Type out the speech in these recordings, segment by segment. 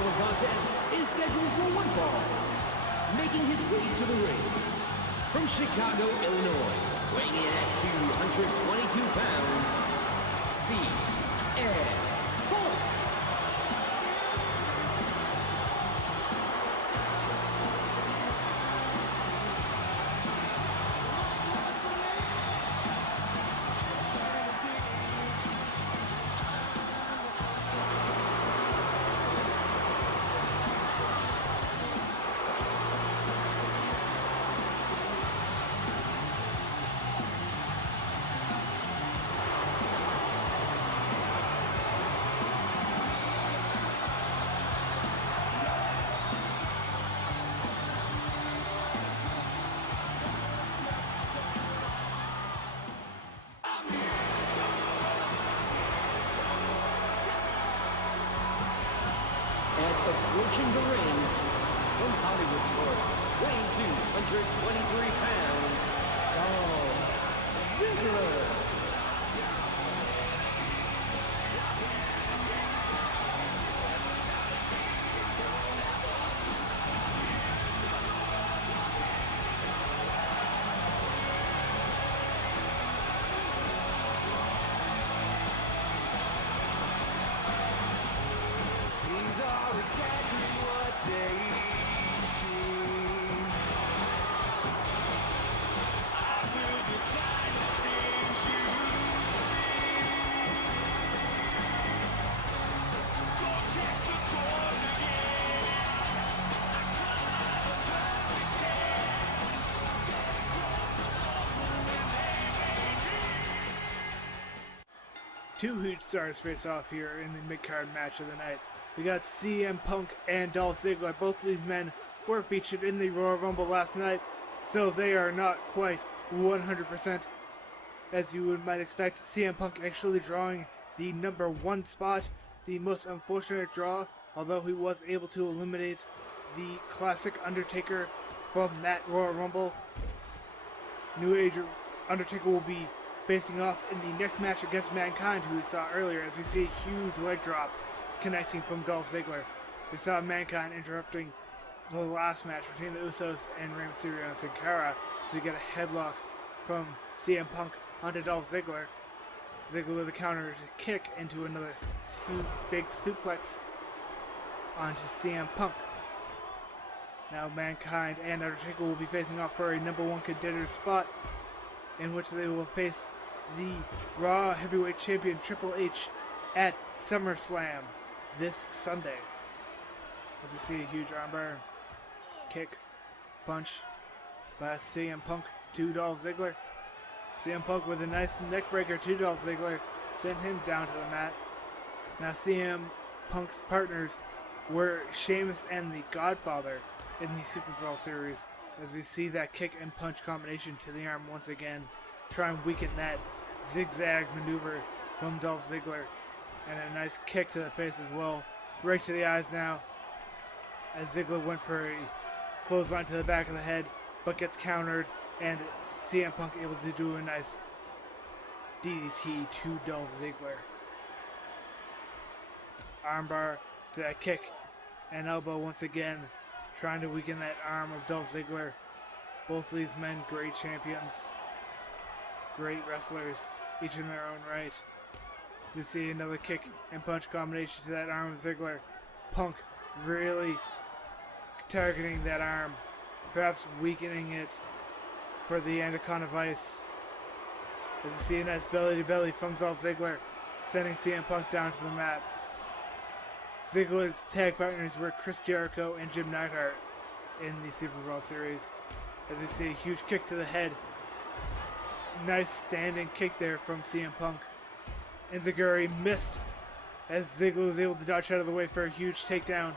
following contest is scheduled for one fall. Making his way to the ring from Chicago, Illinois, weighing in at 222 pounds, CM Punk. Approaching the ring from Hollywood, Florida, weighing 223 pounds, Dolph Ziggler. Exactly what they seem. I will define the things you dream. Go check the scores again. I come out of love again. Two huge stars face off here in the mid-card match of the night. We got CM Punk and Dolph Ziggler. Both of these men were featured in the Royal Rumble last night, so they are not quite 100% as you might expect. CM Punk actually drawing the number 1 spot, the most unfortunate draw, although he was able to eliminate the classic Undertaker from that Royal Rumble. New Age Undertaker will be facing off in the next match against Mankind, who we saw earlier, as we see a huge leg drop connecting from Dolph Ziggler. We saw Mankind interrupting the last match between the Usos and Mysterio and Cara, so we get a headlock from CM Punk onto Dolph Ziggler. Ziggler with a counter to kick into another big suplex onto CM Punk. Now Mankind and Undertaker will be facing off for a number 1 contender spot, in which they will face the Raw Heavyweight Champion Triple H at SummerSlam this Sunday. As you see, a huge armbar, kick, punch by CM Punk to Dolph Ziggler. CM Punk with a nice neckbreaker to Dolph Ziggler, sent him down to the mat. Now CM Punk's partners were Sheamus and the Godfather in the Superbrawl series. As we see that kick and punch combination to the arm once again, try and weaken that zigzag maneuver from Dolph Ziggler. And a nice kick to the face as well. Right to the eyes now, as Ziggler went for a clothesline to the back of the head, but gets countered, and CM Punk able to do a nice DDT to Dolph Ziggler. Armbar to that kick and elbow once again, trying to weaken that arm of Dolph Ziggler. Both of these men, great champions, great wrestlers, each in their own right. To see another kick and punch combination to that arm of Ziggler. Punk really targeting that arm, perhaps weakening it for the Anaconda Vice. As you see a nice belly to belly from Dolph Ziggler, sending CM Punk down to the mat. Ziggler's tag partners were Chris Jericho and Jim Neidhart in the Superbrawl series. As we see a huge kick to the head. Nice standing kick there from CM Punk. Enziguri missed as Ziggler was able to dodge out of the way for a huge takedown,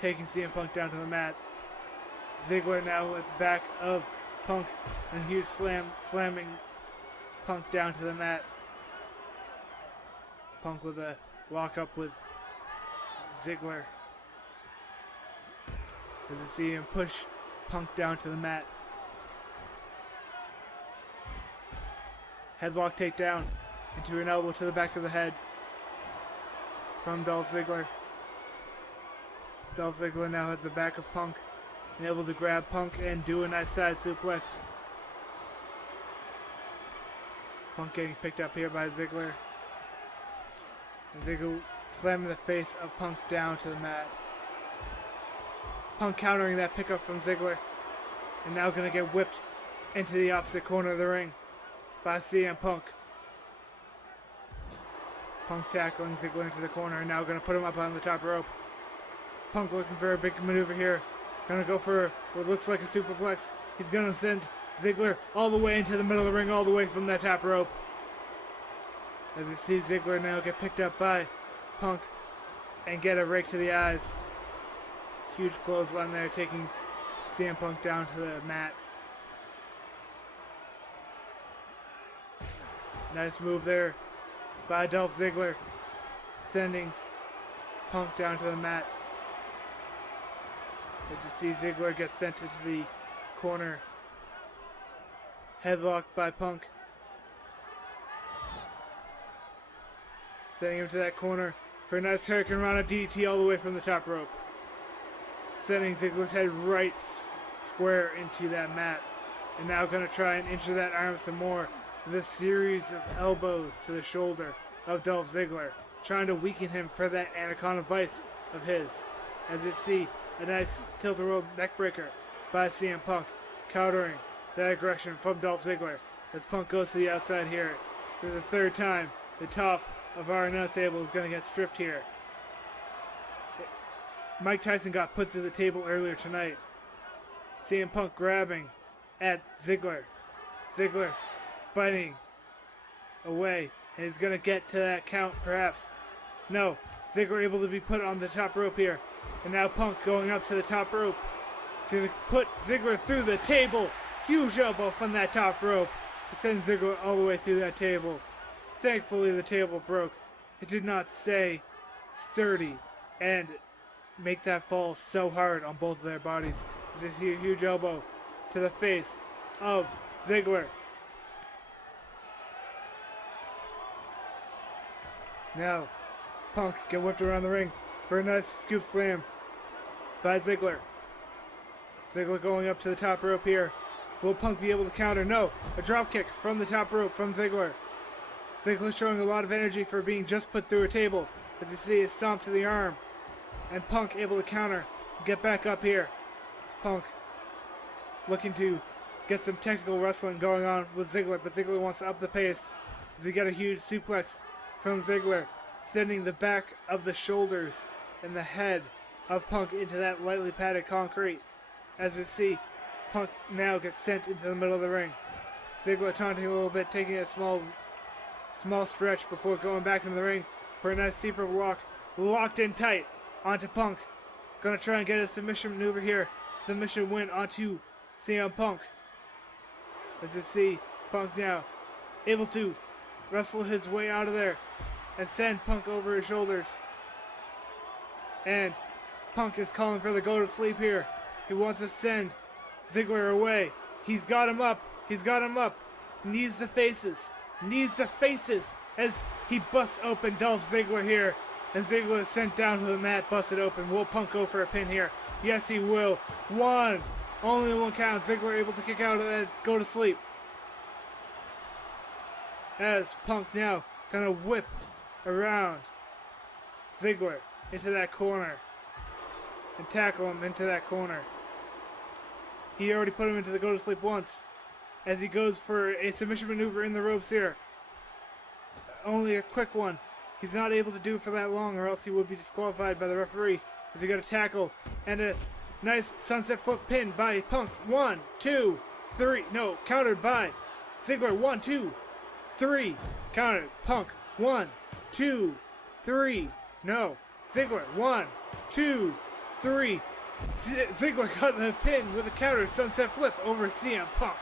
taking CM Punk down to the mat. Ziggler now at the back of Punk, and a huge slamming Punk down to the mat. Punk with a lock up with Ziggler. As you see him push Punk down to the mat. Headlock takedown into an elbow to the back of the head from Dolph Ziggler. Dolph Ziggler now has the back of Punk and able to grab Punk and do a nice side suplex. Punk getting picked up here by Ziggler. And Ziggler slamming the face of Punk down to the mat. Punk countering that pickup from Ziggler. And now going to get whipped into the opposite corner of the ring by CM Punk. Punk tackling Ziggler into the corner and now going to put him up on the top rope. Punk looking for a big maneuver here. Going to go for what looks like a superplex. He's going to send Ziggler all the way into the middle of the ring, all the way from that top rope. As you see Ziggler now get picked up by Punk and get a rake to the eyes. Huge clothesline there, taking CM Punk down to the mat. Nice move there by Dolph Ziggler, sending Punk down to the mat. As you see Ziggler get sent into the corner. Headlock by Punk. Sending him to that corner for a nice Hurricane Rana DDT all the way from the top rope. Sending Ziggler's head right square into that mat. And now going to try and injure that arm some more with a series of elbows to the shoulder of Dolph Ziggler, trying to weaken him for that Anaconda Vice of his. As you see, a nice tilt-a-whirl neckbreaker by CM Punk, countering that aggression from Dolph Ziggler as Punk goes to the outside here. For the third time, the top of our announce table is going to get stripped here. Mike Tyson got put through the table earlier tonight. CM Punk grabbing at Ziggler. Ziggler fighting away, and he's going to get to that count perhaps. No, Ziggler able to be put on the top rope here. And now Punk going up to the top rope to put Ziggler through the table. Huge elbow from that top rope. It sends Ziggler all the way through that table. Thankfully the table broke. It did not stay sturdy and make that fall so hard on both of their bodies. As you see a huge elbow to the face of Ziggler. Now Punk get whipped around the ring for a nice scoop slam by Ziggler. Ziggler going up to the top rope here. Will Punk be able to counter? No. A drop kick from the top rope from Ziggler. Ziggler showing a lot of energy for being just put through a table. As you see, a stomp to the arm. And Punk able to counter. Get back up here. It's Punk looking to get some technical wrestling going on with Ziggler. But Ziggler wants to up the pace. As we get a huge suplex from Ziggler, sending the back of the shoulders and the head of Punk into that lightly padded concrete. As we see, Punk now gets sent into the middle of the ring. Ziggler taunting a little bit, taking a small stretch before going back into the ring for a nice super lock, locked in tight onto Punk. Gonna try and get a submission maneuver here. Submission win onto CM Punk. As you see, Punk now able to wrestle his way out of there and send Punk over his shoulders. And Punk is calling for the go to sleep here. He wants to send Ziggler away. He's got him up. He's got him up. Knees to faces. Knees to faces as he busts open Dolph Ziggler here. And Ziggler is sent down to the mat, busted open. Will Punk go for a pin here? Yes, he will. One. Only one count. Ziggler able to kick out of that go to sleep. As Punk now gonna whip around Ziggler into that corner and tackle him into that corner. He already put him into the go to sleep once as he goes for a submission maneuver in the ropes here. Only a quick one. He's not able to do it for that long or else he would be disqualified by the referee as he got a tackle and a nice sunset flip pin by Punk. 1, 2, 3. No, countered by Ziggler. 1, 2, 3. Countered. Punk. 1, 2, 3. No. Ziggler. 1, 2, 3. Ziggler got the pin with a counter sunset flip over CM Punk.